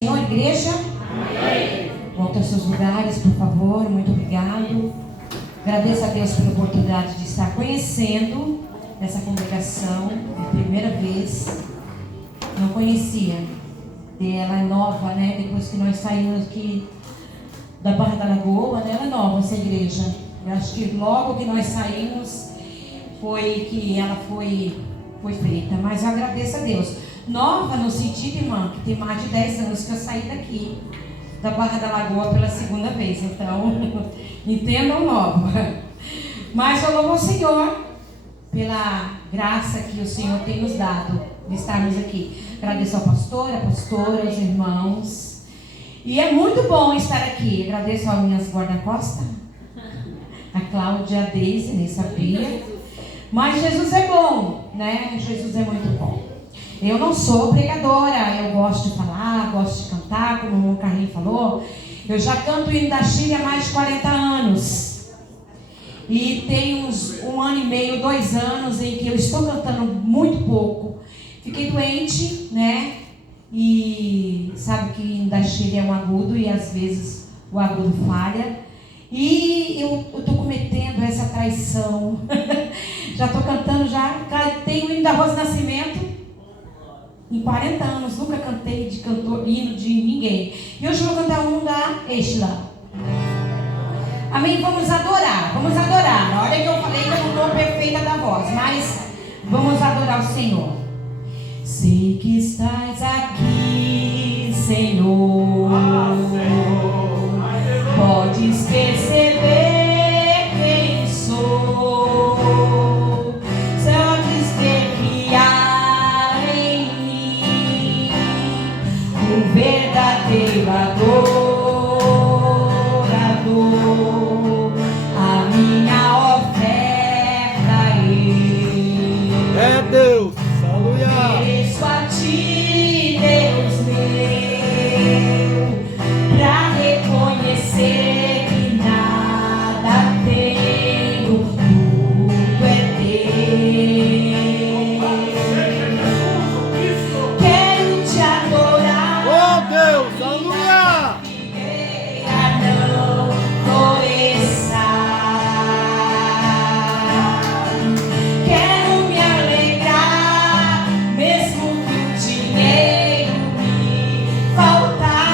Senhor, igreja? Amém. Volta aos seus lugares, por favor. Muito obrigado. Agradeço a Deus pela oportunidade de estar conhecendo essa congregação. É a primeira vez. Não conhecia. Ela é nova, né? Depois que nós saímos aqui da Barra da Lagoa, né? Ela é nova, essa igreja. Eu acho que logo que nós saímos foi que ela foi feita. Mas eu agradeço a Deus. Nova no sentido, irmã, que tem mais de 10 anos que eu saí daqui, da Barra da Lagoa, pela segunda vez. Então, entendam, nova. Mas eu louvo ao Senhor pela graça que o Senhor tem nos dado de estarmos aqui. Agradeço ao pastor, a pastora, aos irmãos. E é muito bom estar aqui. Agradeço às minhas guarda-costas, a Cláudia, a Deise, nem sabia. Mas Jesus é bom, né? Jesus é muito bom. Eu não sou pregadora, eu gosto de falar, gosto de cantar, como o meu Carlinhos falou. Eu já canto o hino da Chile há mais de 40 anos. E tem uns 1 ano e meio, 2 anos em que eu estou cantando muito pouco. Fiquei doente, né? E sabe que o hino da Chile é um agudo e às vezes o agudo falha. E eu estou cometendo essa traição. Já estou cantando, já tem o hino da Rosa Nascimento. Em 40 anos, nunca cantei de hino de ninguém. E hoje eu vou cantar um da Estela. Amém? Vamos adorar, vamos adorar. Olha que eu falei que eu não estou perfeita da voz, mas vamos adorar o Senhor. Sei que estás aqui, Senhor. Podes perceber quem sou. Podes ver que há em mim um verdadeiro adorador. A minha oferta é Deus. Aleluia. Ofereço a ti, Deus meu, pra reconhecer que nada tenho, tudo é teu. Quero te adorar. Oh Deus, aleluia. Não começar. Quero me alegrar, mesmo que o dinheiro me faltar.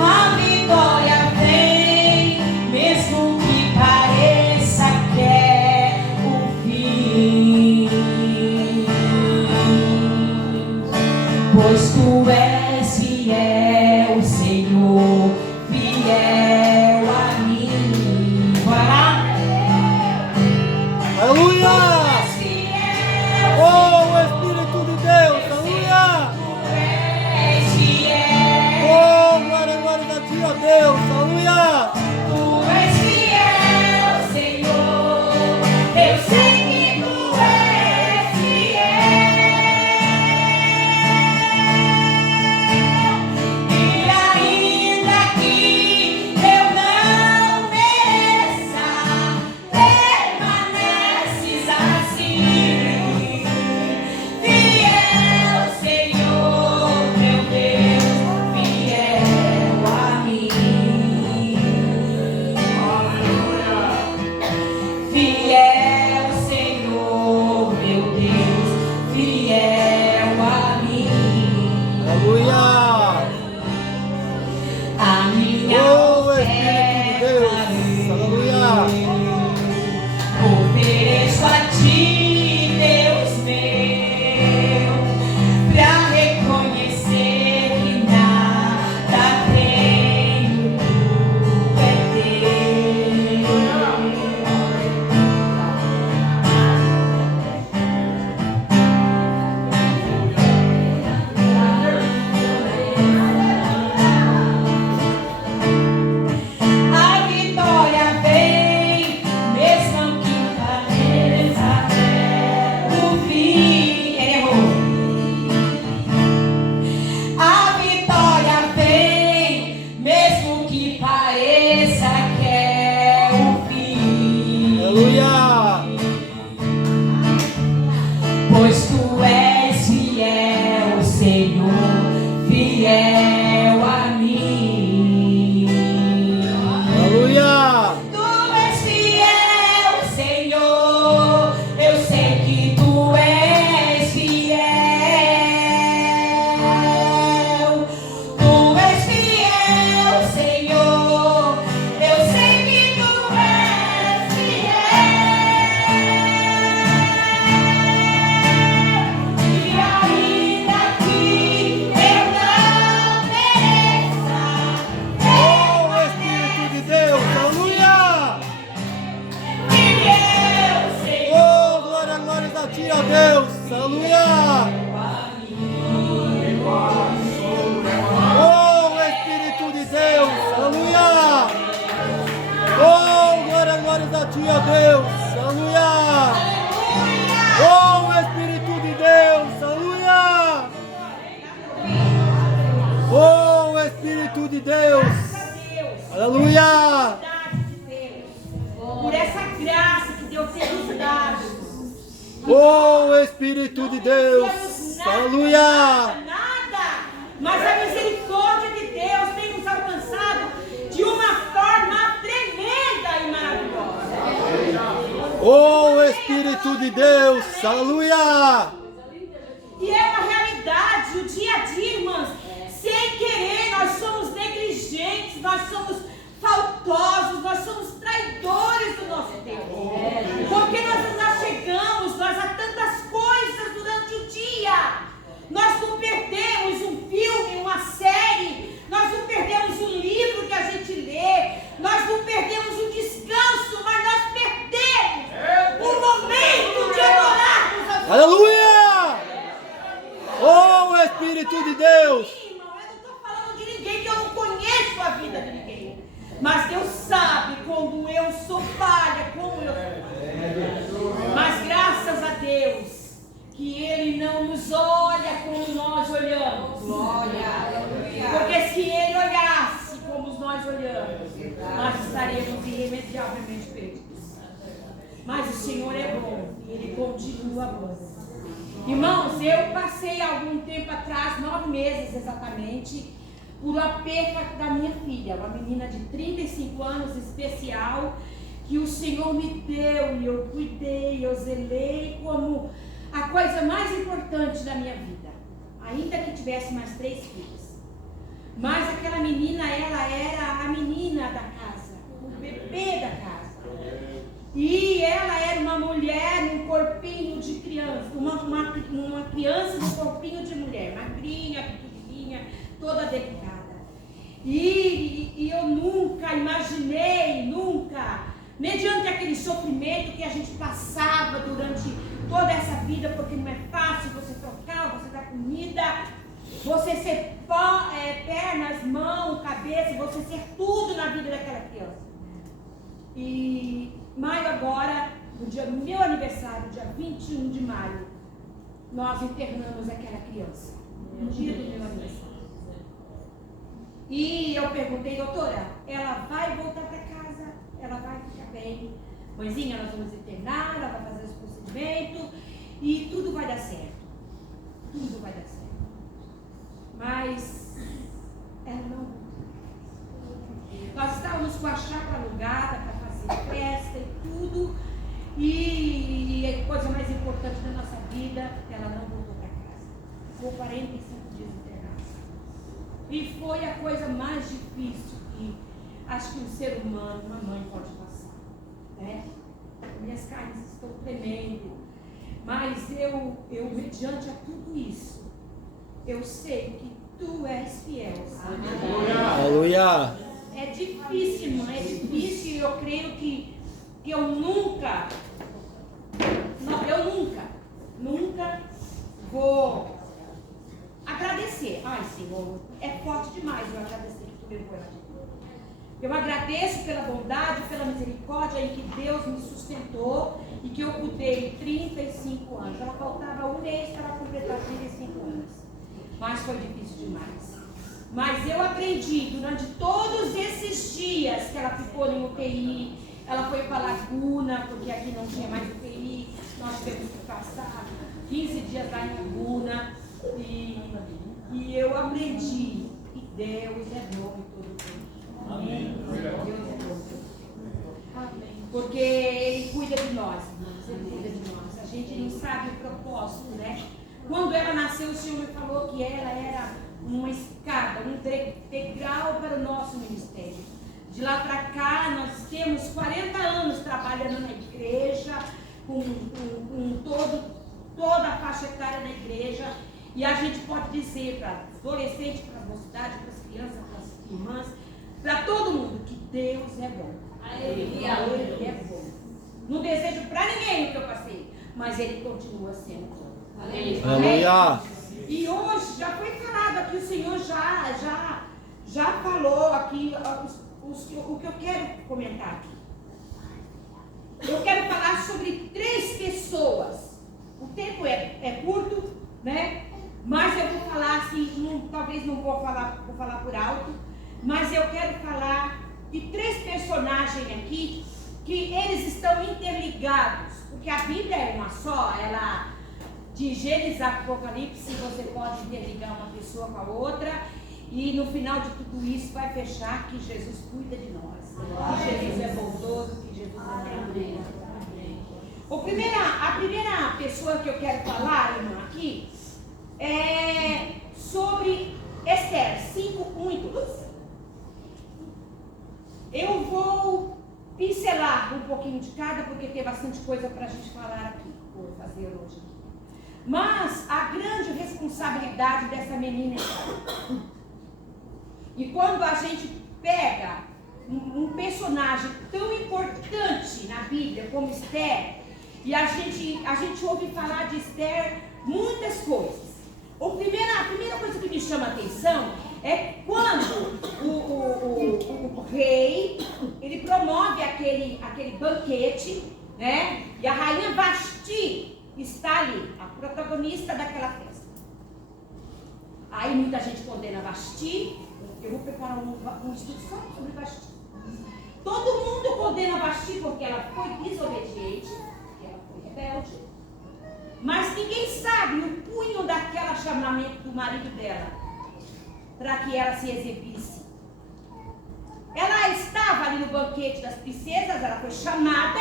A vitória vem, mesmo que pareça que é o fim. Pois tu és fiel, Senhor, fiel a mim. Vai lá. Aleluia. És fiel, Oh, o Espírito de Deus, aleluia. tu és fiel. Oh, glória, glória a ti, ó Deus, aleluia. Tu és fiel, Senhor. Eu sei que tu és fiel. Aleluia! Por essa graça que Deus tem nos dado. Oh, Espírito de Deus! Aleluia! Nada, mas a misericórdia de Deus tem nos alcançado de uma forma tremenda e maravilhosa. Oh, Espírito de Deus! Aleluia! E é uma realidade, o dia a dia, irmãs, sem querer, nós somos negligentes, nós somos faltosos, nós somos traidores do nosso tempo. Porque nós nos achegamos, nós a tantas coisas durante o dia. Nós não perdemos um filme, uma série, nós não perdemos um livro que a gente lê, nós não perdemos um descanso, mas nós perdemos o momento de adorarmos a Deus. Aleluia! Oh, Espírito de Deus! Irmão, eu não estou falando de ninguém, que eu não conheço a vida de ninguém. Mas Deus sabe quando eu sou falha, como eu sou. Mas graças a Deus que Ele não nos olha como nós olhamos. Porque se Ele olhasse como nós olhamos, nós estaremos irremediavelmente perdidos. Mas o Senhor é bom e Ele continua bom. Irmãos, eu passei algum tempo atrás, 9 meses exatamente, por uma perca da minha filha, uma menina de 35 anos, especial, que o Senhor me deu e eu cuidei, eu zelei como a coisa mais importante da minha vida, ainda que tivesse mais 3 filhos. Mas aquela menina, ela era a menina da casa, o bebê da casa. E ela era uma mulher num corpinho de criança, uma criança num corpinho de mulher, magrinha, pequenininha, toda delicada. E eu nunca imaginei, mediante aquele sofrimento que a gente passava durante toda essa vida, porque não é fácil você trocar, você dar comida, você ser pernas, mãos, cabeça, você ser tudo na vida daquela criança. E maio agora, no meu aniversário, dia 21 de maio, nós internamos aquela criança, no dia do meu aniversário. E eu perguntei, doutora, ela vai voltar para casa? Ela vai ficar bem? Mãezinha, nós vamos internar, ela vai fazer esse procedimento e tudo vai dar certo. Tudo vai dar certo. Mas ela não. Nós estávamos com a chácara alugada para fazer festa e tudo. E a coisa mais importante da nossa vida, ela não voltou para casa. Ficou 45 dias internada. E foi a coisa mais difícil que acho que um ser humano, uma mãe pode passar. Né? Minhas carnes estão tremendo. Mas eu, mediante a tudo isso, eu sei que tu és fiel. Aleluia! É difícil, irmã, é difícil. Eu creio que eu nunca vou agradecer. Ai, Senhor, é forte demais eu agradecer que tu levou a gente. Eu agradeço pela bondade, pela misericórdia em que Deus me sustentou e que eu cuidei 35 anos. Ela faltava um mês para completar 35 anos. Mas foi difícil demais. Mas eu aprendi durante todos esses dias que ela ficou em UTI, ela foi para Laguna, porque aqui não tinha mais UTI, nós tivemos que passar 15 dias lá em Laguna, e eu aprendi que Deus é bom em todo tempo. Amém. Deus é bom em todo tempo. Amém. Porque Ele cuida de nós, irmãos, Ele cuida de nós. A gente não sabe o propósito, né? Quando ela nasceu, o Senhor me falou que ela era uma escada, um degrau para o nosso ministério. De lá para cá, nós temos 40 anos trabalhando na igreja, com toda a faixa etária da igreja, e a gente pode dizer para os adolescentes, para a mocidade, para as crianças, para as irmãs, para todo mundo, que Deus é bom. Ele é bom. Não desejo para ninguém o que eu passei, mas Ele continua sendo bom. Aleluia! E hoje já foi falado aqui, o Senhor já falou aqui o que eu quero comentar aqui. Eu quero falar sobre 3 pessoas. O tempo é curto, né? Mas eu vou falar assim, talvez não vou falar por alto, mas eu quero falar de 3 personagens aqui que eles estão interligados, porque a Bíblia é uma só, ela de Gênesis a Apocalipse você pode interligar uma pessoa com a outra, e no final de tudo isso vai fechar que Jesus cuida de nós, que Jesus é bondoso, que Jesus é maravilhoso. A primeira pessoa que eu quero falar, irmã, aqui é sobre Esther 5, 1 e 2. Eu vou pincelar um pouquinho de cada, porque tem bastante coisa para a gente falar aqui, por fazer hoje. Mas a grande responsabilidade dessa menina é... E quando a gente pega um personagem tão importante na Bíblia como Esther, e a gente ouve falar de Esther muitas coisas. A primeira coisa que me chama a atenção é quando o rei, ele promove aquele banquete, né? E a rainha Vasti está ali, a protagonista daquela festa. Aí muita gente condena Vasti. Eu vou preparar um estudo só sobre Vasti. Todo mundo condena Vasti porque ela foi desobediente, porque ela foi rebelde. Mas ninguém sabe o punho daquele chamamento do marido dela para que ela se exibisse. Ela estava ali no banquete das princesas, ela foi chamada,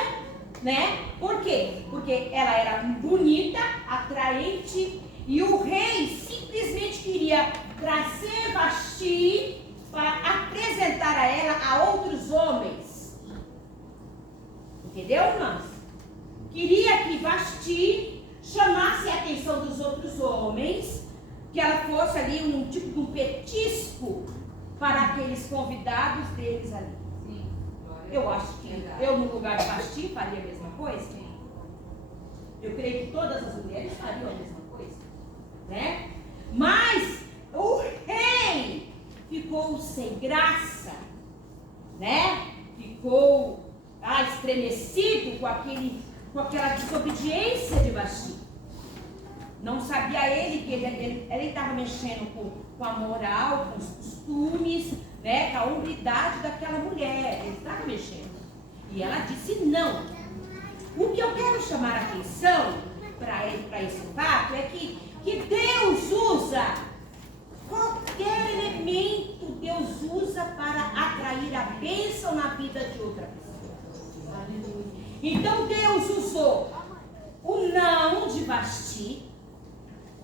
né? Por quê? Porque ela era bonita, atraente, e o rei simplesmente queria trazer Vasti para apresentar a ela a outros homens. Entendeu, irmãs? Queria que Vasti chamasse a atenção dos outros homens, que ela fosse ali um tipo de um petisco para aqueles convidados deles ali. Sim. Eu acho que eu, no lugar de Vasti, faria a mesma coisa. Sim. Eu creio que todas as mulheres fariam a mesma coisa, né? Mas o rei ficou sem graça, né? Ficou estremecido com aquela desobediência de Vasti. Não sabia ele que ele estava mexendo com a moral, com os costumes, né? Com a hombridade daquela mulher. Ele estava mexendo. E ela disse não. O que eu quero chamar a atenção para esse fato é que Deus usa qualquer elemento, Deus usa para atrair a bênção na vida de outra pessoa. Então Deus usou o não de Vasti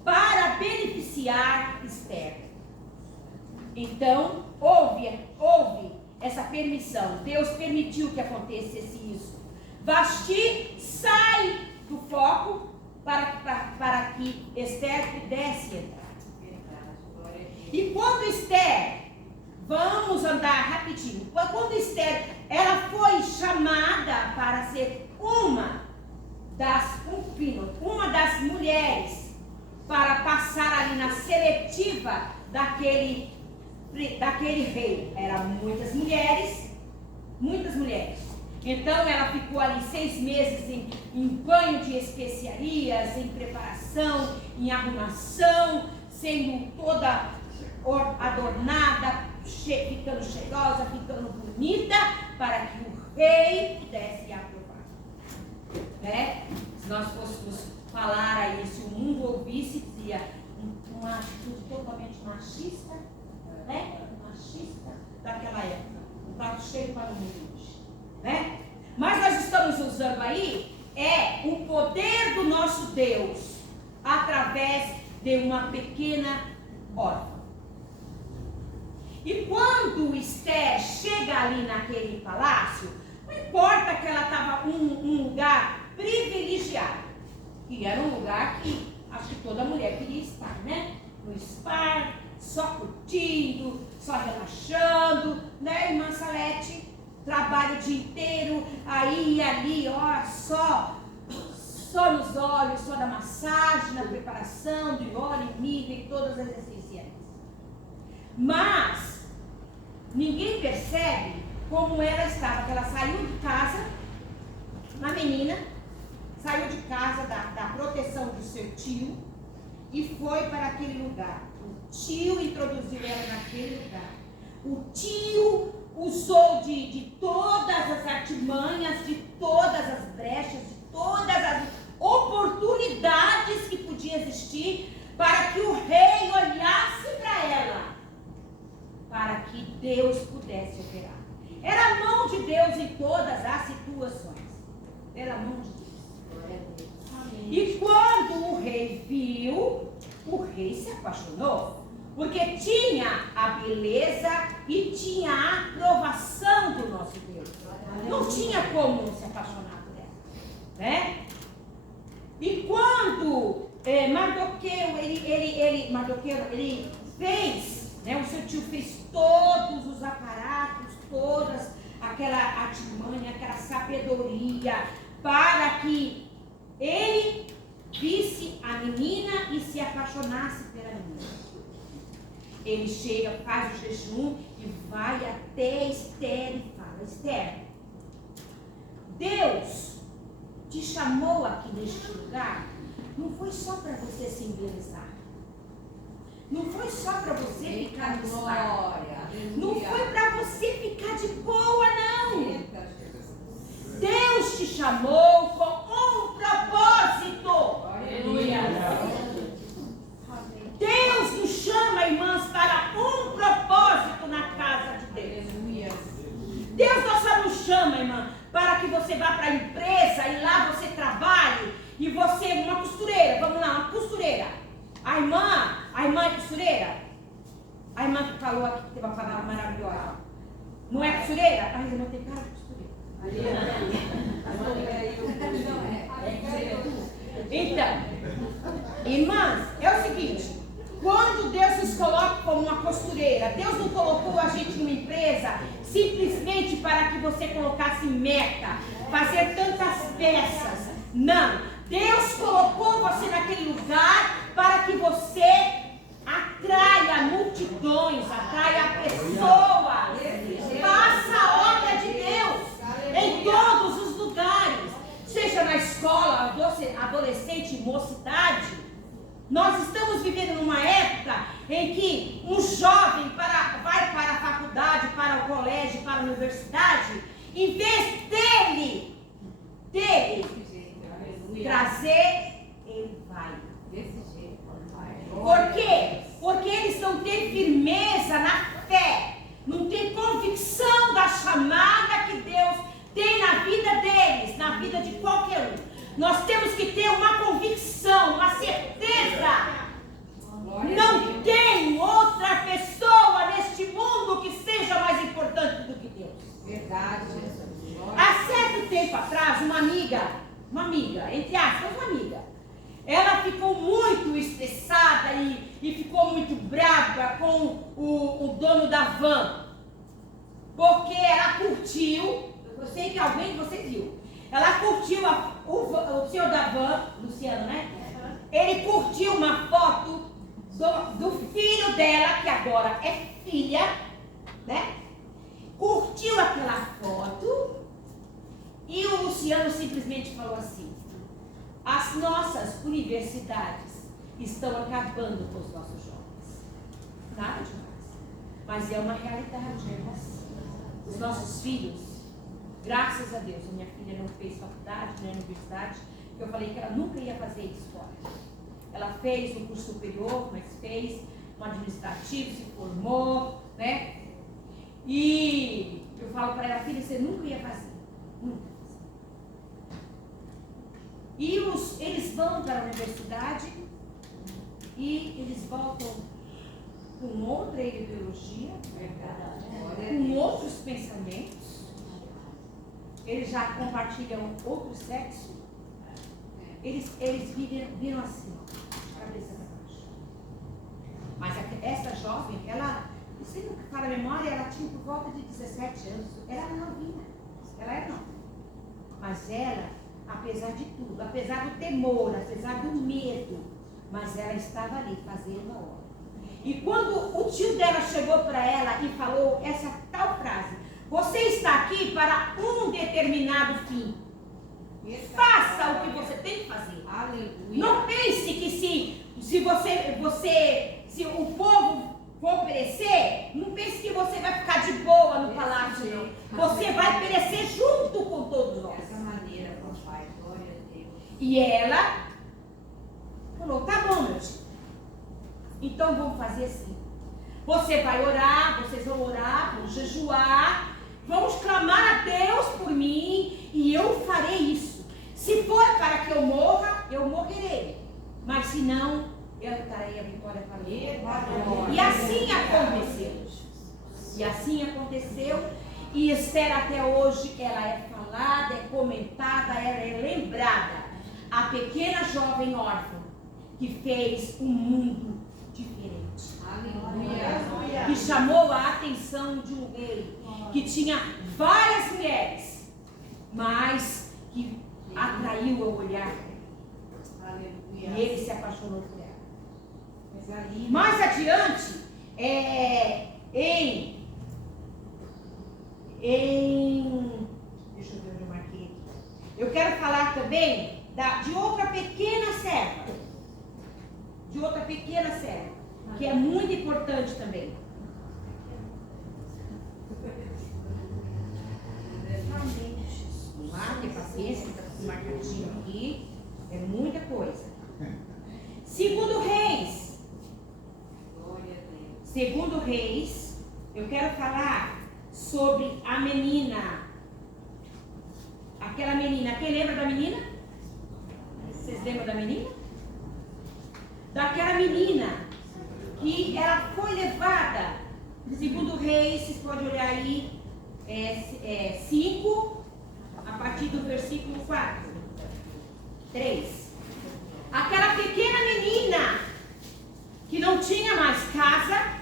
para beneficiar Esther. Então houve essa permissão. Deus permitiu que acontecesse isso. Vasti sai do foco para que Esther pudesse entrar. E quando Esther, vamos andar rapidinho, quando Esther, ela foi chamada para ser uma das mulheres para passar ali na seletiva daquele rei. Eram muitas mulheres. Então ela ficou ali 6 meses em banho de especiarias, em preparação, em arrumação, sendo toda adornada, ficando cheirosa, ficando bonita, para que o rei pudesse aprovar. Né? Se nós fôssemos falar aí, se o mundo ouvisse, dizia uma atitude totalmente machista, né? Machista daquela época. Um prato cheio para o mundo hoje. Né? Mas nós estamos usando aí o poder do nosso Deus através de uma pequena órfã. E quando Esther chega ali naquele palácio, não importa que ela estava num lugar privilegiado, que era um lugar que acho que toda mulher queria estar, né? No spa, só curtindo, só relaxando, né, irmã Salete? Trabalho o dia inteiro, aí e ali, ó, só nos olhos, só da massagem, na preparação, de óleo, milho e todas as essenciais. Mas ninguém percebe como ela estava, porque ela saiu de casa, uma menina, saiu de casa da proteção do seu tio e foi para aquele lugar. O tio introduziu ela naquele lugar. O tio usou de todas as artimanhas, de todas as brechas, de todas as oportunidades que podiam existir para que o rei olhasse para ela, para que Deus pudesse operar. Era a mão de Deus em todas as situações. Era a mão de Deus. E quando o rei viu, o rei se apaixonou. Porque tinha a beleza e tinha a aprovação do nosso Deus. Não tinha como não se apaixonar por ela, né? E quando Mardoqueu, ele fez, né? O seu tio fez todos os aparatos, todas aquela artimanha, aquela sabedoria, para que ele visse a menina e se apaixonasse pela menina. Ele chega, faz o jejum e vai até Esther e fala: Esther, Deus te chamou aqui neste lugar, não foi só para você se embelezar. Não foi só para você ficar no spa. Não foi para você ficar de boa, não. Deus te chamou com um propósito. Deus nos chama, irmãs, para um propósito na casa de Deus. Deus não só nos chama, irmã, para que você vá para a empresa e lá você trabalhe e você, uma costureira, vamos lá, uma costureira. A irmã é costureira? A irmã que falou aqui, que teve uma palavra maravilhosa. Não é costureira? A irmã tem cara de costureira. Então, irmãs, é o seguinte: quando Deus nos coloca como uma costureira, Deus não colocou a gente numa empresa simplesmente para que você colocasse meta, fazer tantas peças. Não, Deus colocou você naquele lugar para que você atraia multidões, atraia pessoas, faça a obra de Deus em todos os lugares, seja na escola, adolescente, mocidade. Nós estamos vivendo numa época em que um jovem vai para a faculdade, para o colégio, para a universidade, em vez dele trazer, ele vai. Por quê? Porque eles não têm firmeza na fé, não têm convicção da chamada que Deus tem na vida deles, na vida de qualquer um. Nós temos que ter uma convicção, uma certeza. Não tem outra pessoa neste mundo que seja mais importante do que Deus. Verdade. Há certo tempo atrás, uma amiga, entre aspas, uma amiga, ela ficou muito estressada e ficou muito brava com o dono da van, porque ela curtiu, eu sei que alguém de vocês viu, ela curtiu o senhor da van, Luciano, né? Ele curtiu uma foto do filho dela, que agora é filha, né? Curtiu aquela foto e o Luciano simplesmente falou assim: as nossas universidades estão acabando com os nossos jovens. Nada demais. Mas é uma realidade, irmãos. Os nossos filhos, graças a Deus, a minha filha não fez faculdade, nem universidade, porque eu falei que ela nunca ia fazer isso fora. Ela fez um curso superior, mas fez um administrativo, se formou, né? E eu falo para ela: filha, você nunca ia fazer. Nunca. E eles vão para a universidade e eles voltam com outra ideologia, com outros pensamentos. Eles já compartilham outro sexo. Eles viram assim, cabeça para baixo. Mas essa jovem, ela, não sei no que para a memória, ela tinha por volta de 17 anos. Ela era novinha. Ela era nova. Mas ela, apesar de tudo, apesar do temor, apesar do medo, mas ela estava ali fazendo a obra. E quando o tio dela chegou para ela e falou essa tal frase: você está aqui para um determinado fim. Faça o que você tem que fazer. Aleluia. Não pense que se o povo for perecer, não pense que você vai ficar de boa no palácio, não. Você vai perecer junto com todos nós. Dessa maneira, papai, glória a Deus. E ela falou, tá bom, meu tio. Então vamos fazer assim. Você vai orar, vocês vão orar, vão jejuar, vamos clamar a Deus por mim e eu farei isso. Se for para que eu morra, eu morrerei. Mas se não, eu darei a vitória para ele. E assim aconteceu. E assim aconteceu. E Esther até hoje, ela é falada, é comentada, ela é lembrada. A pequena jovem órfã que fez um mundo diferente. Aleluia. Que chamou a atenção de um rei que tinha várias mulheres, mas que atraiu o olhar Aleluia. e ele se apaixonou por ela. Coisa linda. Mais adiante, deixa eu ver onde eu marquei aqui. Eu quero falar também de outra pequena serva. De outra pequena serva, que é muito importante também. Vamos lá, ter paciência, está tudo marcadinho aqui. É muita coisa. Segundo Reis. Glória a Deus. Segundo Reis, eu quero falar sobre a menina. Aquela menina. Quem lembra da menina? Vocês lembram da menina? Daquela menina que ela foi levada. Segundo Reis, vocês podem olhar aí, 5, a partir do versículo 4. 3. Aquela pequena menina que não tinha mais casa,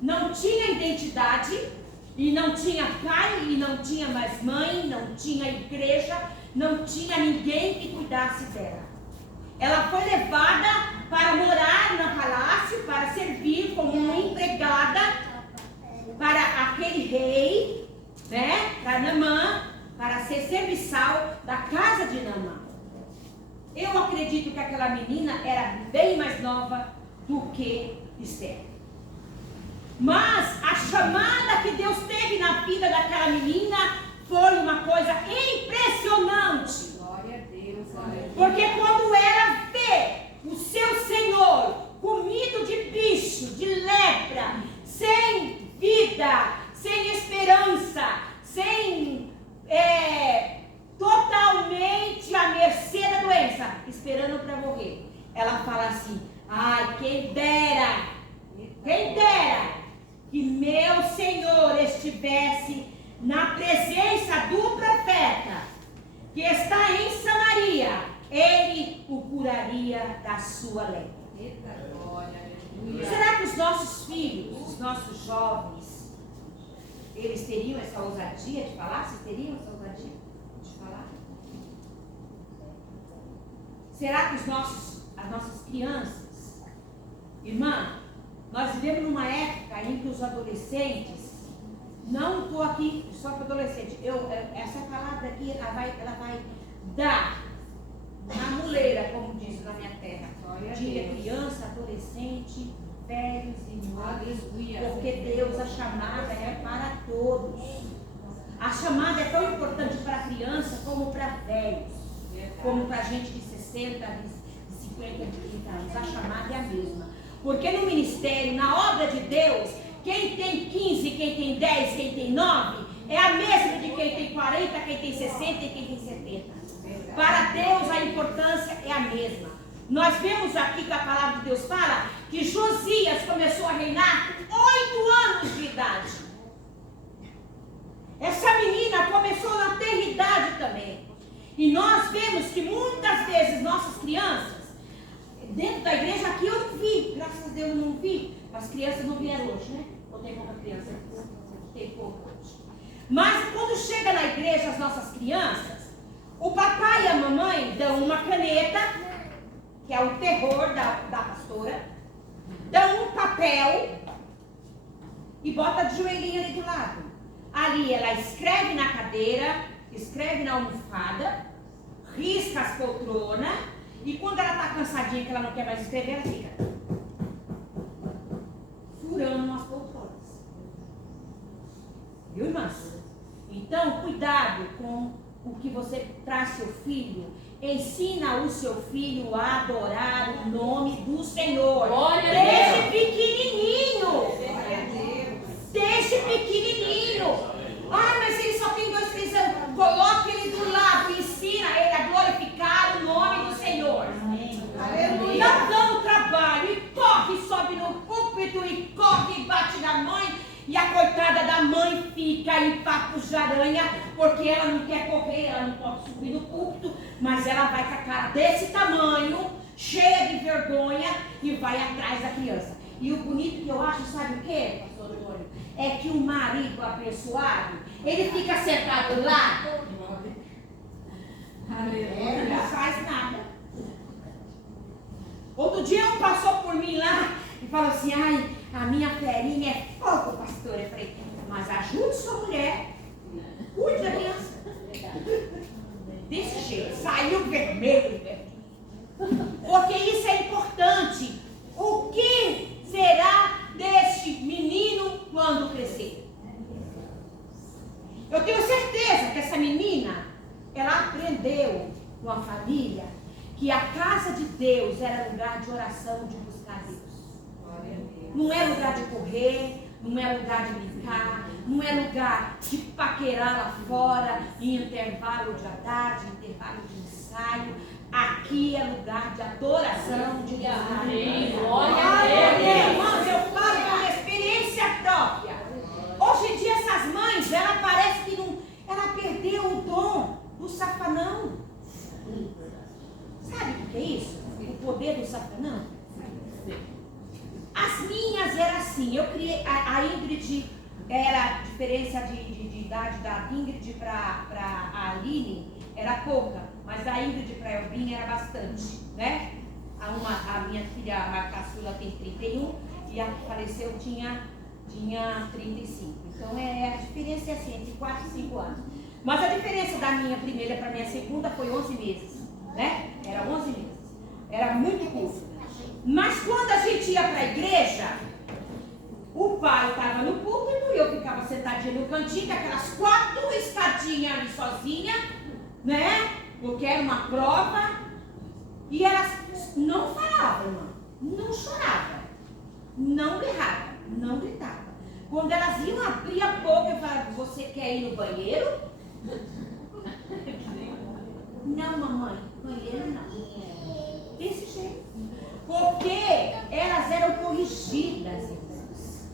não tinha identidade, e não tinha pai, e não tinha mais mãe, não tinha igreja, não tinha ninguém que cuidasse dela. Ela foi levada para morar no palácio, para servir como uma empregada para aquele rei, né, para Naamã, para ser serviçal da casa de Naamã. Eu acredito que aquela menina era bem mais nova do que Esther. Mas a chamada que Deus teve na vida daquela menina foi uma coisa impressionante. Glória a Deus. Aleluia. Porque quando ela vê o seu Senhor comido de bicho, de lepra, sem vida, sem esperança, sem totalmente à mercê da doença, esperando para morrer, ela fala assim: ai, quem dera que meu Senhor estivesse na presença do profeta que está em Samaria, ele o curaria da sua lepra. Eita glória, aleluia. Será que os nossos filhos, os nossos jovens, eles teriam essa ousadia de falar? Vocês teriam essa ousadia de falar? Será que as nossas crianças, irmã, nós vivemos numa época em que os adolescentes, não estou aqui só para adolescente, essa palavra aqui, ela vai dar na muleira, como diz na minha terra. Diga criança, adolescente, velhos e novos, porque Deus, a chamada é para todos. A chamada é tão importante para a criança como para velhos, como para gente de 60, de 50, de 30 anos. A chamada é a mesma. Porque no ministério, na obra de Deus, quem tem 15, quem tem 10, quem tem 9, é a mesma de quem tem 40, quem tem 60 e quem tem 70. Para Deus a importância é a mesma. Nós vemos aqui que a palavra de Deus fala que Josias começou a reinar com 8 anos de idade. Essa menina começou na tenridade também. E nós vemos que muitas vezes nossas crianças, dentro da igreja aqui eu não vi, graças a Deus eu não vi. As crianças não vieram hoje, né? Ou tem pouca criança? Tem pouco hoje. Mas quando chega na igreja as nossas crianças, o papai e a mamãe dão uma caneta, que é o terror da pastora, dão um papel e bota de joelhinho ali do lado. Ali ela escreve na cadeira, escreve na almofada, risca as poltronas, e quando ela está cansadinha, que ela não quer mais escrever, ela fica furando umas você traz seu filho, ensina o seu filho a adorar o nome do Senhor. Desde pequenininho. Desde pequenininho. Ah, mas ele só tem 2, 3 anos. Coloque ele do lado e ensina ele a glorificar o nome do Senhor. Não dando trabalho, e corre, sobe no púlpito, e corre, e bate na mãe, e a coitada da mãe fica em papos de aranha, porque ela não quer correr, ela não pode subir no púlpito, mas ela vai com a cara desse tamanho, cheia de vergonha, e vai atrás da criança. E o bonito que eu acho, sabe o quê, pastor Antônio? É que o marido abençoado, ele fica sentado lá, não faz nada. Outro dia um passou por mim lá e falou assim, ai, a minha ferinha é fogo, pastor. Eu falei, mas ajude sua mulher, cuide da criança. Desse jeito, saiu vermelho. Porque isso é importante. O que será deste menino quando crescer? Eu tenho certeza que essa menina, ela aprendeu com a família que a casa de Deus era lugar de oração, de buscar Deus. Não é lugar de correr, não é lugar de brincar, não é lugar de paquerar lá fora, em intervalo de tarde, intervalo de ensaio. Aqui é lugar de adoração, de buscar Deus. Glória a Deus. Irmãos, eu falo por experiência própria. Hoje em dia essas mães, ela parece que não, ela perdeu o dom do safanão. Sabe o que é isso? O poder do safanão? As minhas eram assim. Eu criei. A Ingrid era a diferença de idade da Ingrid para a Aline era pouca, mas a Ingrid para a Elvinha era bastante, né? A minha filha, a caçula, tem 31 e a que faleceu tinha 35. Então a diferença é assim, entre 4 e 5 anos. Mas a diferença da minha primeira para a minha segunda foi 11 meses. Né? Era 11 meses. Era muito curto. Mas quando a gente ia para a igreja, o pai estava no púlpito e eu ficava sentadinha no cantinho, com aquelas 4 escadinhas ali sozinha, né? Porque era uma prova. E elas não falavam, irmão. Não choravam. Não berravam. Não gritavam. Quando elas iam abrir a boca e falavam, você quer ir no banheiro? Não, mamãe, banheiro não. Desse jeito. Porque elas eram corrigidas, irmãos.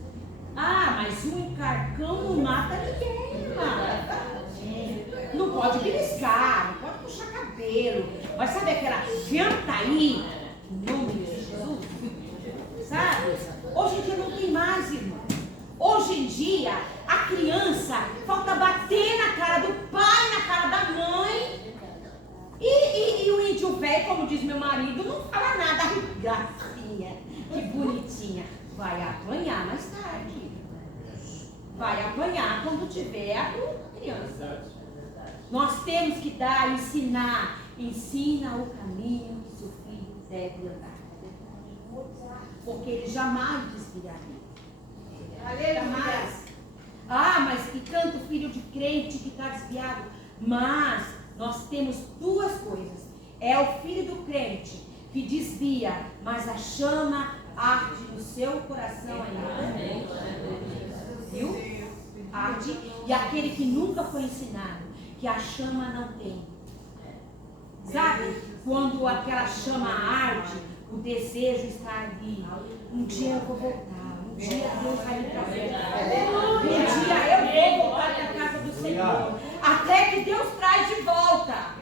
Ah, mas um encarcão não mata ninguém, irmã. Não pode beliscar, não pode puxar cabelo. Mas sabe aquela janta aí, em nome de Jesus? Sabe? Hoje em dia não tem mais, irmão. Hoje em dia, a criança falta bater na cara do pai, na cara da mãe. E o índio velho, como diz meu marido, não fala nada. Gracinha, que bonitinha. Vai apanhar mais tarde. Vai apanhar quando tiver a criança. Nós temos que dar, ensinar. Ensina o caminho que seu filho deve andar. Porque ele jamais desviará. Jamais. Ah, mas e tanto filho de crente que está desviado. Mas nós temos 2 coisas. É o filho do crente que desvia, mas a chama arde no seu coração ainda. Viu? Arde. E aquele que nunca foi ensinado, que a chama não tem. Sabe? Quando aquela chama arde, o desejo está ali. Um dia eu vou voltar. Um dia Deus vai me trazer. Um dia eu vou voltar para a casa do Senhor. Até que Deus traz de volta.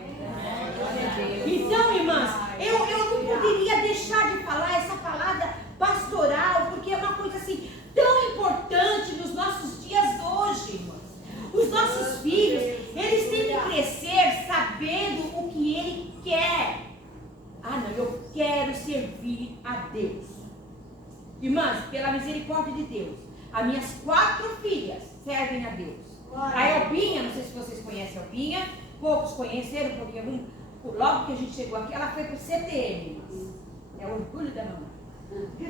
Então, irmãs, eu não poderia deixar de falar essa palavra pastoral, porque é uma coisa assim tão importante nos nossos dias hoje, irmãs. Os nossos filhos, eles têm que crescer sabendo o que ele quer. Ah, não, eu quero servir a Deus. Irmãs, pela misericórdia de Deus, as minhas 4 filhas servem a Deus. A Elbinha, não sei se vocês conhecem a Elbinha, poucos conheceram, porque logo que a gente chegou aqui, ela foi para o CTM. É o orgulho da mamãe.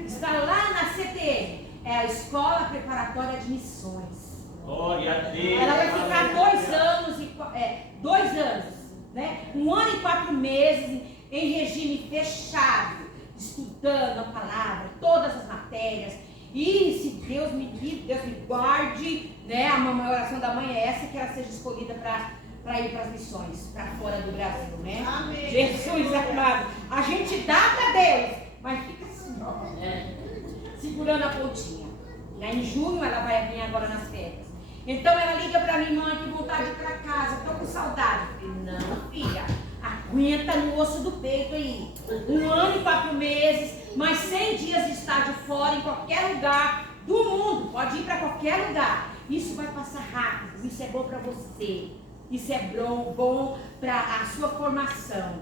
Está lá na CTM, é a Escola Preparatória de Missões. Glória a Deus. Ela vai ficar 2 anos, né? 1 ano e 4 meses em regime fechado, estudando a palavra, todas as matérias. E se Deus me livre, Deus me guarde, né? A minha oração da mãe é essa, que ela seja escolhida para ir para as missões, para fora do Brasil, né? Amém. Jesus amado. A gente dá para Deus, mas fica assim, ó, segurando a pontinha. Lá em junho ela vai vir agora nas férias. Então ela liga para mim, mãe, que vontade de ir para casa, tô com saudade. Eu falei, não, filha, aguenta no osso do peito aí. 1 ano e 4 meses, mais 100 dias de estágio fora, em qualquer lugar do mundo. Pode ir para qualquer lugar. Isso vai passar rápido, isso é bom para você. Isso é bom para a sua formação.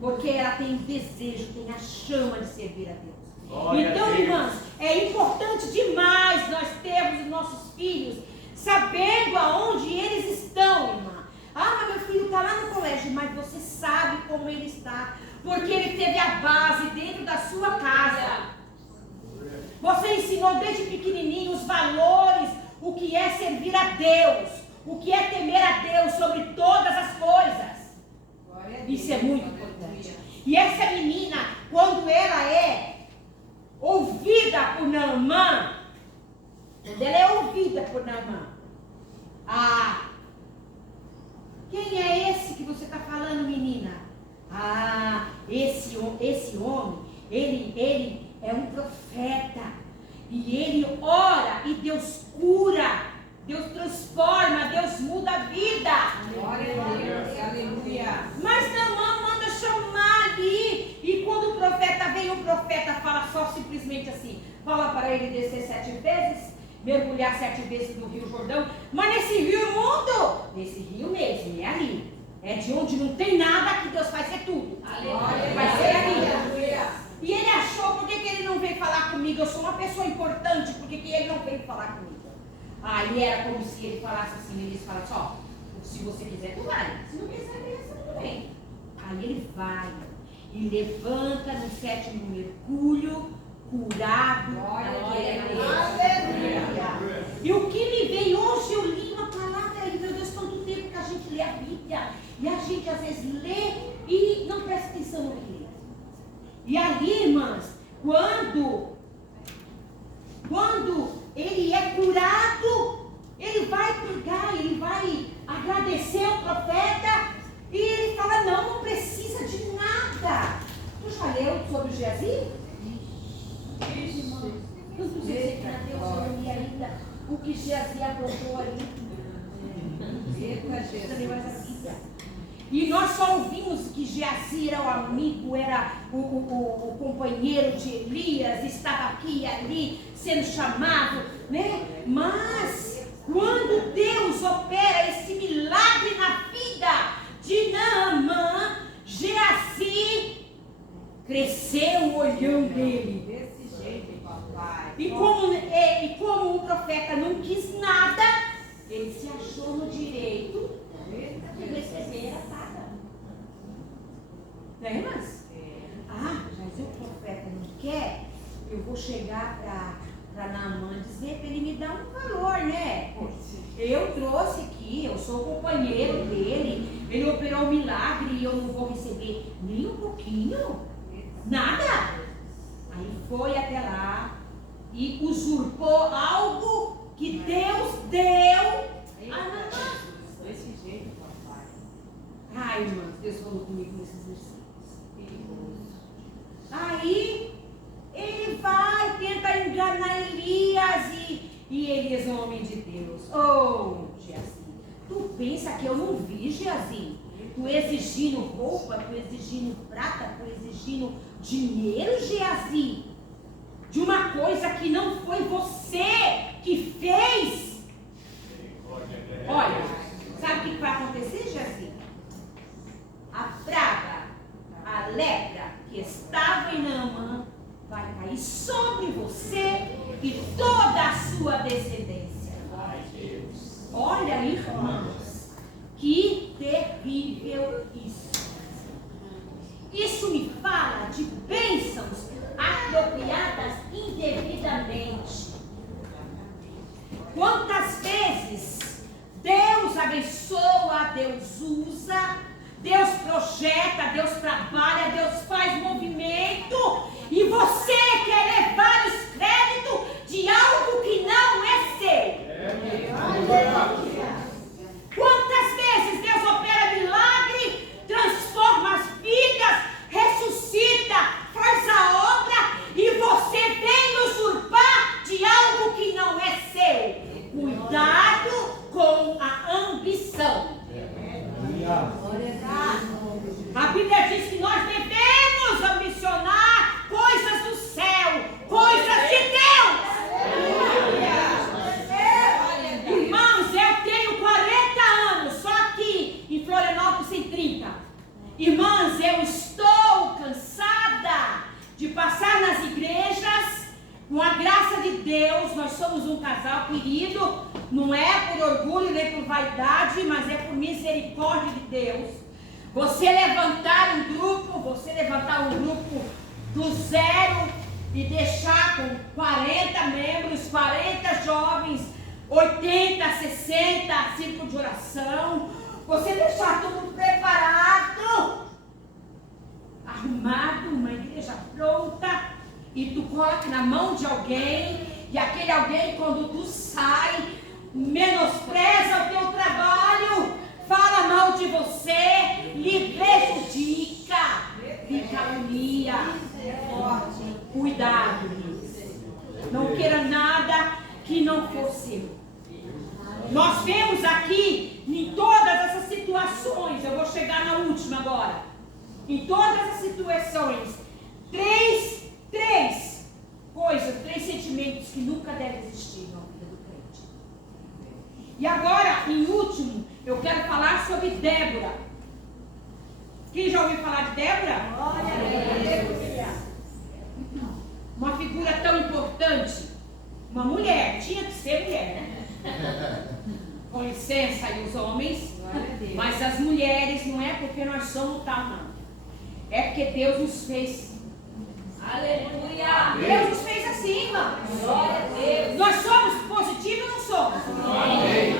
Porque ela tem o desejo, tem a chama de servir a Deus. Glória Então, a Deus. irmãs, é importante demais nós termos os nossos filhos sabendo aonde eles estão, irmã. Ah, mas meu filho está lá no colégio, mas você sabe como ele está, porque ele teve a base dentro da sua casa. Você ensinou desde pequenininho os valores, o que é servir a Deus, o que é temer a Deus sobre todas as coisas. Isso é muito importante. E essa menina, quando ela é ouvida por Naamã, quando ela é ouvida por Naamã, quem é esse que você está falando, menina? Esse homem, ele é um profeta, e ele ora, e Deus cura, Deus transforma, Deus muda a vida. Glória a Deus. Aleluia. Mas Naamã manda chamar ali, e quando o profeta vem, o profeta fala só simplesmente assim, fala para ele descer 7 vezes, mergulhar 7 vezes no Rio Jordão, mas nesse rio imundo, nesse rio mesmo, é ali, é de onde não tem nada que Deus vai ser tudo. Aleluia. Vai ser ali. Aleluia. E ele achou, por que ele não veio falar comigo? Eu sou uma pessoa importante, por que ele não veio falar comigo? Aí era como se ele falasse assim, ele falasse, ó, se você quiser, tu vai. Se não quiser, beleza, tudo bem. Aí ele vai e levanta no 7º mergulho, curado. Glória a naquele Deus. Aleluia. E o que me veio hoje, eu li uma palavra, e meu Deus, quanto tempo que a gente lê a Bíblia. E a gente às vezes lê e não presta atenção no que lê. E ali, irmãs, quando ele é curado, ele vai pegar, ele vai agradecer ao profeta, e ele fala, não precisa de nada. Tu já leu sobre o Geazi? Não precisa dizer que Deus não li ainda o que Geazi aprontou ali. Também vai da Bíblia. E nós só ouvimos que Geazi era o amigo, era o companheiro de Elias, estava aqui e ali, sendo chamado, né? Mas, quando Deus opera esse milagre na vida de Naamã, Geazi cresceu o olhão dele. Desse jeito, papai. E como o profeta não quis nada, ele se achou no direito de receber a paga. Não é, irmãs? Mas o profeta não quer, eu vou chegar para Naamã dizer para ele me dar um valor, né? Eu trouxe aqui, eu sou o companheiro dele, ele operou um milagre e eu não vou receber nem um pouquinho, nada. Aí foi até lá e usurpou algo que Deus deu a Naamã. Desse jeito, papai. Ai, irmãos, Deus falou comigo nesses versículos. Aí ele vai, tenta enganar Elias e Elias é um homem de Deus. Oh, Geazi, tu pensa que eu não vi, Geazi? Tu exigindo roupa, tu exigindo prata, tu exigindo dinheiro, Geazi? De uma coisa que não foi você que fez. Olha, sabe o que vai acontecer, Geazi? A praga, a lepra que estava em Naamã vai cair sobre você e toda a sua descendência. Olha, irmãos, que terrível isso. Isso me fala de bênçãos apropriadas indevidamente. Quantas vezes Deus abençoa, Deus usa, Deus projeta, Deus trabalha, Deus faz movimento, e você quer levar os créditos de algo que não é seu. Quantas vezes Deus opera milagre, transforma as vidas, ressuscita, faz a obra, e você vem usurpar de algo que não é seu. Cuidado com a ambição. A Bíblia diz que nós devemos ambicionar coisas do céu, coisas de Deus. Irmãos, eu tenho 40 anos, só aqui em Florianópolis tem 30. Irmãs, eu estou cansada de passar nas igrejas. Com a graça de Deus, nós somos um casal querido, não é por orgulho nem por vaidade, mas é por misericórdia de Deus. Você levantar um grupo do zero e deixar com 40 membros, 40 jovens, 80, 60, círculo de oração, você deixar tudo preparado, arrumado, uma igreja pronta, e tu coloca na mão de alguém, e aquele alguém, quando tu sai, menospreza o teu trabalho, fala mal de você, lhe prejudica, lhe calunia. Cuidado, não queira nada que não for seu. Nós vemos aqui, em todas essas situações, eu vou chegar na última agora, em todas as situações, três coisas, 3 sentimentos que nunca devem existir na vida do crente. E agora, em último, eu quero falar sobre Débora. Quem já ouviu falar de Débora? Uma figura tão importante, uma mulher, tinha que ser mulher, né? Com licença aí os homens, mas as mulheres não é porque nós somos tal, não. É porque Deus nos fez. Aleluia! Deus nos fez assim, irmão. Glória a Deus. Nós somos positivos ou não somos? Amém.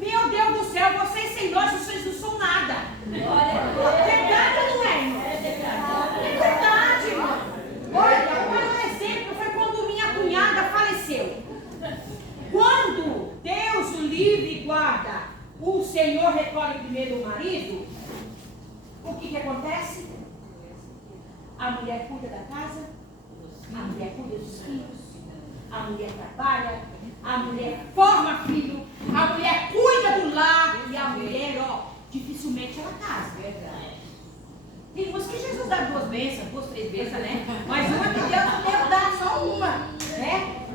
Meu Deus do céu, vocês sem nós, vocês não são nada. Glória a Deus. Verdade ou não é, irmão? É verdade, irmão. Olha, um exemplo foi quando minha cunhada faleceu. Quando Deus o livre e guarda, o Senhor recolhe primeiro o marido, o que acontece? A mulher cuida da casa, a mulher cuida dos filhos, a mulher trabalha, a mulher forma filho, a mulher cuida do lar, e a mulher, dificilmente ela casa. Tem uns que Jesus dá 2 bênçãos, 2, 3 bênçãos, né? Mas uma que Deus não deve dar, só uma, né?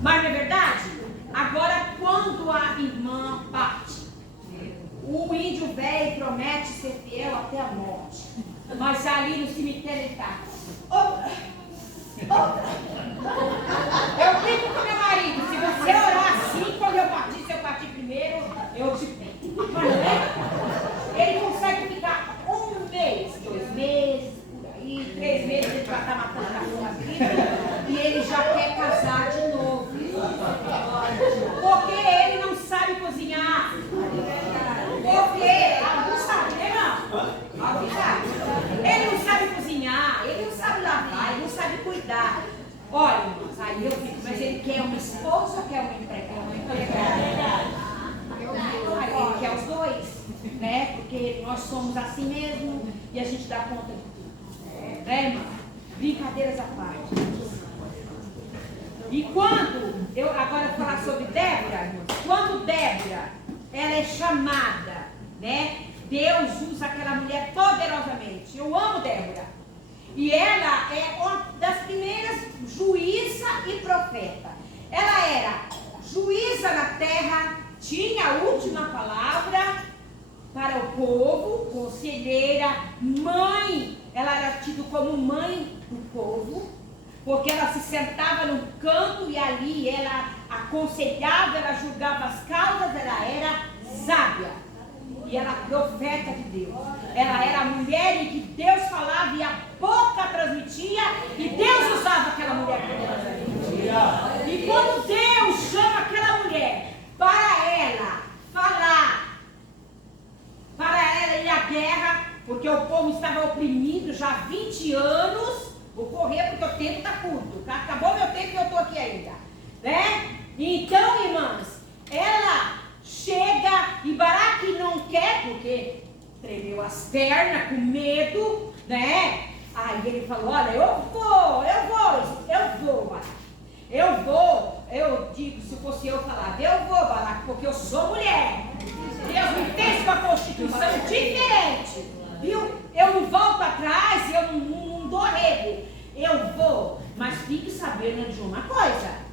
Mas não é verdade? Agora, quando a irmã parte, o índio velho promete ser fiel até a morte. Mas ali no cemitério ele está. Eu brinco com meu marido, se você orar assim, quando eu partir, se eu partir primeiro, eu te pego. Mas ele consegue ficar 1 mês, 2 meses, por aí, 3 meses, ele já está matando a sua vida, e ele já quer casar de novo. Porque ele não sabe cozinhar. Porque alguns sabem, né, irmão? Alguns sabem. Ele não sabe cozinhar, ele não sabe lavar, ele não sabe cuidar. Olha, irmãos, aí eu fico, mas ele quer uma esposa ou quer uma empregada? Ele quer os dois, né? Porque nós somos assim mesmo e a gente dá conta de tudo. Né, irmão? Brincadeiras à parte. E quando, eu agora vou falar sobre Débora, irmãos, quando Débora, ela é chamada, né? Deus usa aquela mulher poderosamente. Eu amo Débora. E ela é uma das primeiras juíza e profeta. Ela era juíza na terra, tinha a última palavra para o povo, conselheira, mãe. Ela era tida como mãe do povo, porque ela se sentava num canto e ali ela aconselhava, ela julgava as causas, ela era sábia. E ela profeta de Deus. Ela era a mulher em que Deus falava e a boca transmitia, e Deus usava aquela mulher poderosamente. E quando Deus chama porque o povo estava oprimido já há 20 anos. Vou correr porque o tempo está curto. Acabou meu tempo e eu estou aqui ainda. Né? Então, irmãs, ela chega e Baraque não quer, porque tremeu as pernas com medo, né? Aí ele falou, olha, eu vou, Baraque. Eu digo, se fosse eu falar, eu vou, Baraque, porque eu sou mulher. Deus me fez com a constituição diferente. Viu? Eu não volto atrás, eu não dou rego. Eu vou, mas fique sabendo de uma coisa.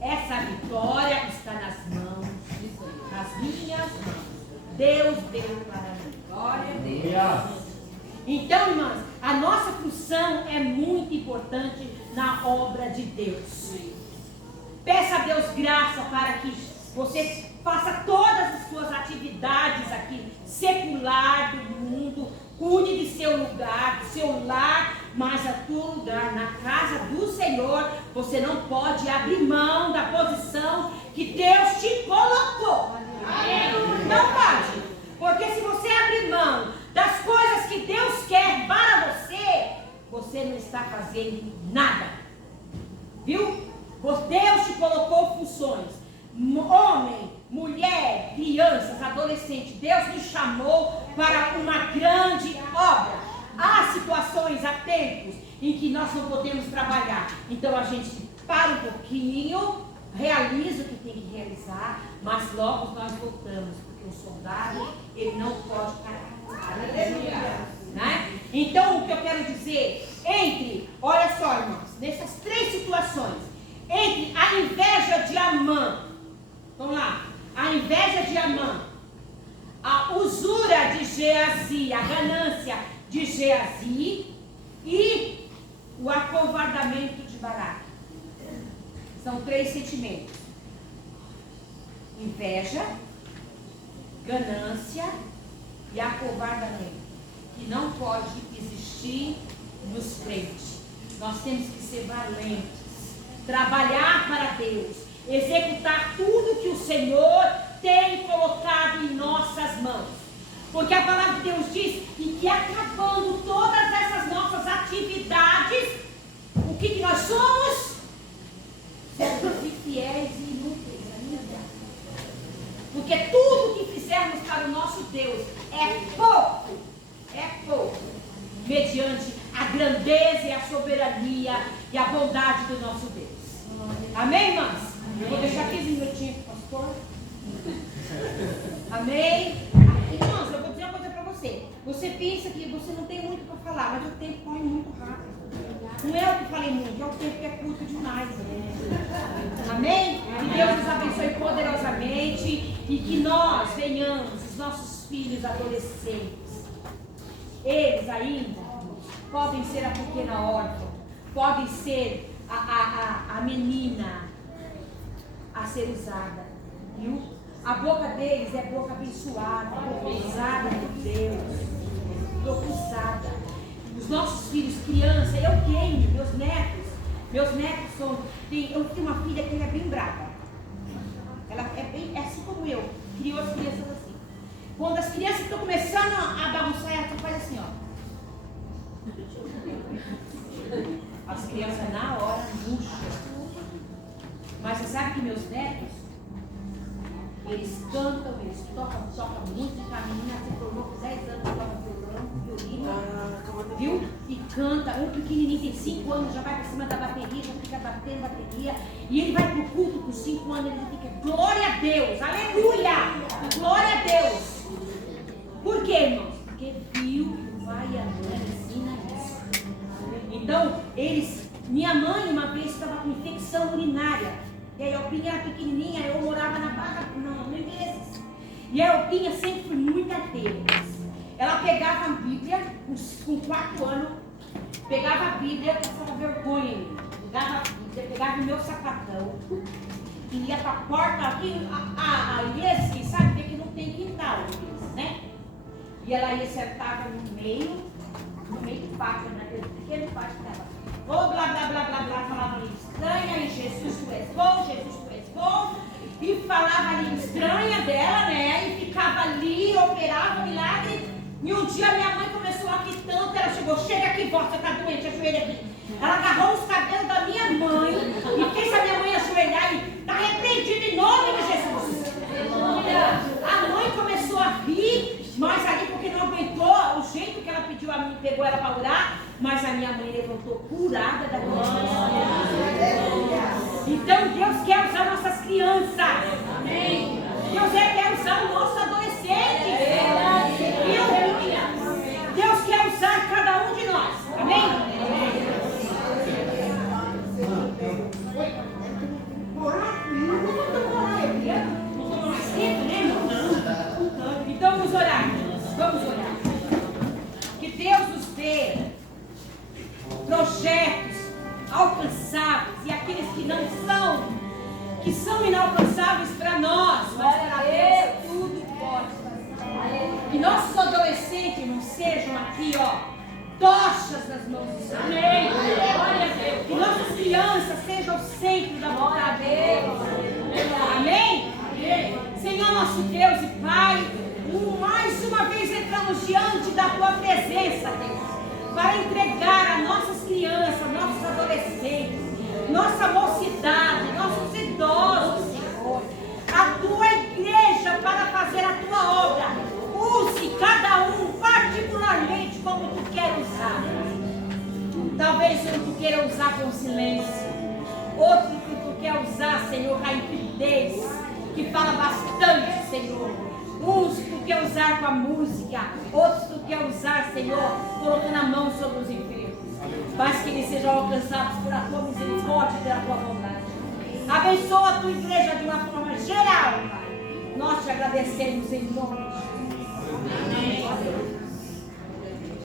Essa vitória está nas mãos de Deus, nas minhas mãos. Deus deu para mim. Glória a Deus. Então, irmãs, a nossa função é muito importante na obra de Deus. Peça a Deus graça para que você faça todas as suas atividades aqui, secular do mundo, cuide de seu lugar, do seu lar, mas a teu lugar, na casa do Senhor, você não pode abrir mão da posição que Deus te colocou. Não pode, porque se você abrir mão das coisas que Deus quer para você, você não está fazendo nada. Viu? Deus te colocou funções. Homem, mulher, crianças, adolescentes. Deus nos chamou para uma grande obra. Há situações, há tempos em que nós não podemos trabalhar. Então a gente para um pouquinho, realiza o que tem que realizar, mas logo nós voltamos, porque o soldado, ele não pode parar. Né? Então o que eu quero dizer, olha só, irmãos, nessas 3 situações, entre a inveja de Amã, vamos lá, a inveja de Amã, a usura de Geazi, a ganância de Geazi e o acovardamento de Baraque. São 3 sentimentos: inveja, ganância e acovardamento, que não pode existir nos crentes. Nós temos que ser valentes, trabalhar para Deus, executar tudo que o Senhor tem colocado em nossas mãos. Porque a palavra de Deus diz que acabando todas essas nossas atividades, o que nós somos? Servos fiéis e inúteis. Porque tudo que fizermos para o nosso Deus é pouco, mediante a grandeza e a soberania e a bondade do nosso Deus. Amém, irmãs? Eu vou deixar 15 minutinhos para o pastor. Amém? Irmãos, eu vou dizer uma coisa para você. Você pensa que você não tem muito para falar, mas o tempo corre muito rápido. Não é o que falei muito, é o tempo que é curto demais. Amém? Que Deus nos abençoe poderosamente e que nós venhamos, os nossos filhos adolescentes, eles ainda podem ser a pequena órfã, podem ser a menina a ser usada, viu? A boca deles é boca abençoada, boca usada por Deus, boca usada. Os nossos filhos, criança, eu tenho, meus netos são, eu tenho uma filha que ela é bem brava. Ela é assim como eu, criou as crianças assim. Quando as crianças estão começando a bagunçar, ela faz assim, ó. As crianças na hora murcham. Mas você sabe que meus netos, eles cantam, eles tocam música. A menina se formou com 10 anos, toca violino, viu? E canta. Um pequenininho tem 5 anos, já vai para cima da bateria, já fica batendo bateria. E ele vai para o culto com 5 anos, ele fica, glória a Deus, aleluia, glória a Deus. Por quê, irmãos? Porque viu que o pai e a mãe ensinam isso. Então, minha mãe uma vez estava com infecção urinária. E a Elpinha era pequenininha, eu morava na Barra, no Ingleses. E a Elpinha sempre foi muito arteira. Ela pegava a Bíblia, com 4 anos, pegava a Bíblia, passava vergonha em mim. Pegava a Bíblia, pegava o meu sapatão, e ia para a porta aqui, a igreja, quem sabe ver que não tem quintal, né? E ela ia sentava no meio do pátio, naquele pequeno pátio que estava. Ou blá blá blá blá blá, falava ali estranha, e Jesus tu és bom, Jesus tu és bom, e falava ali estranha dela, né? E ficava ali, operava milagre. E um dia minha mãe começou a tanto, ela chegou, chega aqui, vó, você está doente, ajoelha aqui. Ela agarrou os cabelos da minha mãe e fez a minha mãe ajoelhar e está repreendida em nome de Jesus. A mãe começou a rir, mas ali porque não aguentou o jeito que ela pediu a mim, pegou ela para orar, mas a minha mãe levantou curada da doença. Então Deus quer usar nossas crianças. Deus quer usar o nosso adolescente. Deus quer usar cada um de nós. Amém? Então vamos orar. Vamos orar. Que Deus nos dê projetos alcançáveis e aqueles que não são, que são inalcançáveis para nós, mas para Deus tudo pode. Que nossos adolescentes, irmãos, sejam aqui, ó, tochas nas mãos do Senhor. Amém. Glória a Deus. Que nossas crianças sejam o centro da vontade de Deus. Amém? Senhor nosso Deus e Pai, mais uma vez entramos diante da Tua presença, Deus, para entregar a nossas crianças, nossos adolescentes, nossa mocidade, nossos idosos, Senhor, a Tua igreja para fazer a Tua obra. Use cada um particularmente como Tu quer usar. Talvez um Tu queira usar com silêncio, outro que Tu quer usar, Senhor, a intrepidez, que fala bastante, Senhor. Uns Tu quer usar com a música, outros Tu quer usar, Senhor, colocando a mão sobre os enfermos. Mas que eles sejam alcançados por a Tua misericórdia e pela Tua bondade. Abençoa a Tua igreja de uma forma geral, Pai. Nós te agradecemos em nome de Jesus.